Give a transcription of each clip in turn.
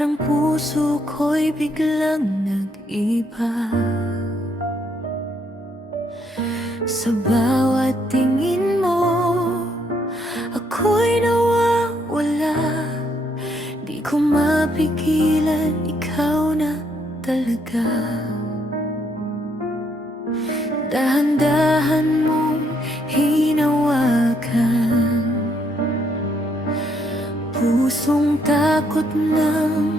Parang puso ko'y biglang nag-iba. Sa bawat tingin mo, ako'y nawawala. Di ko mapigilan, ikaw na talaga. Dahan-dahan mong hinawakan, pusong takot nang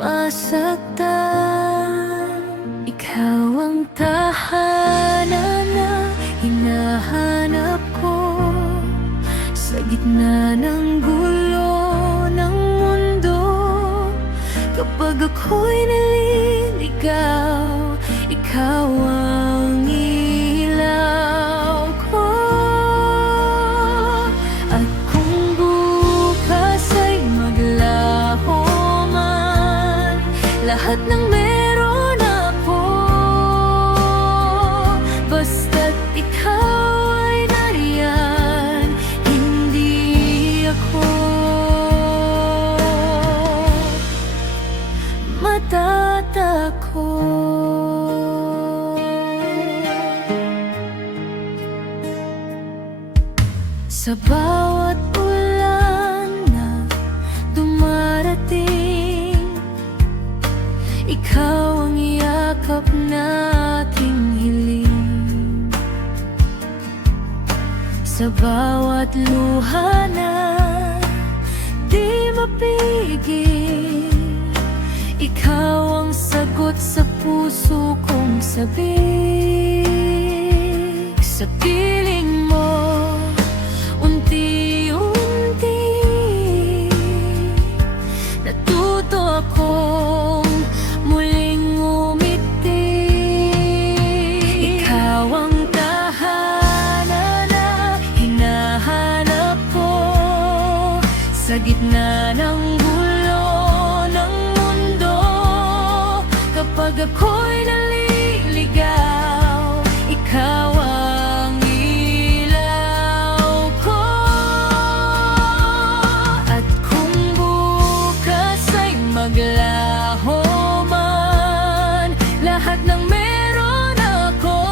masaktan. Ikaw ang tahanan na hinahanap ko, sa gitna ng gulo ng mundo. Kapag ako'y naliligaw, ikaw ang ilaw ko. At kung bukas ay maglaho man lahat ng meron ako, basta't ikaw ay nariyan, hindi ako matatakot. Sa bawat ulan na dumarating, ikaw ang yakap nating hiling. Sa bawat luha na di mapigil, ikaw ang sagot sa puso kong sabik. Sa piling mo unti-unti natuto akong muling umiti. Ikaw ang tahanan na hinahanap ko, sa gitna ng gulo ng mundo. Kapag ako'y naliligaw, ikaw ang ilaw ko. At kung bukas ay maglaho man lahat ng meron ako,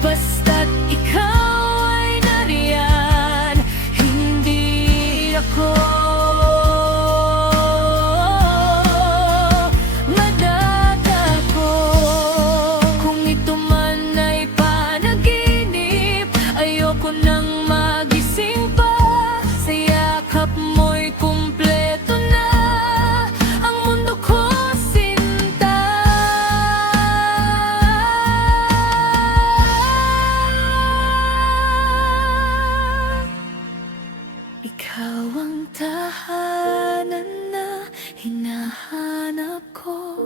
basta't ikaw ay nariyan, hindi ako matatakot. Kung ito man ay panaginip, ayoko nang magising pa. Sa yakap mo'y kumpleto na ang mundo ko, sinta. Ikaw ang tahanan na hinahanap ko,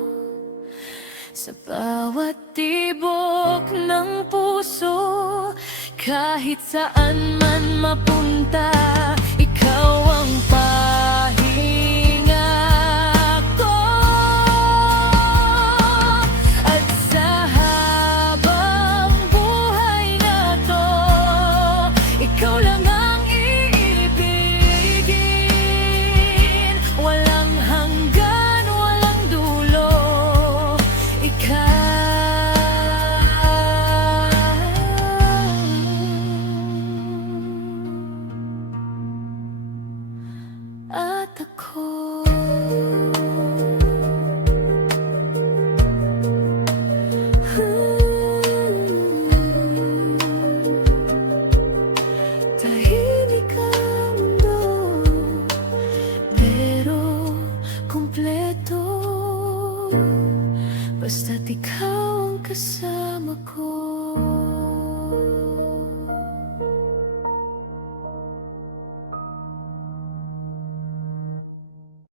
sa bawat tibok ng puso. Kahit saan man mapunta, ikaw ang pahinga ko. At sa habang buhay na to, ikaw lang ang iibigin. Walang hanggan, walang dulo, ikaw. At ako tahimik ang mundo, pero kumpleto, basta't ikaw ang kasama ko.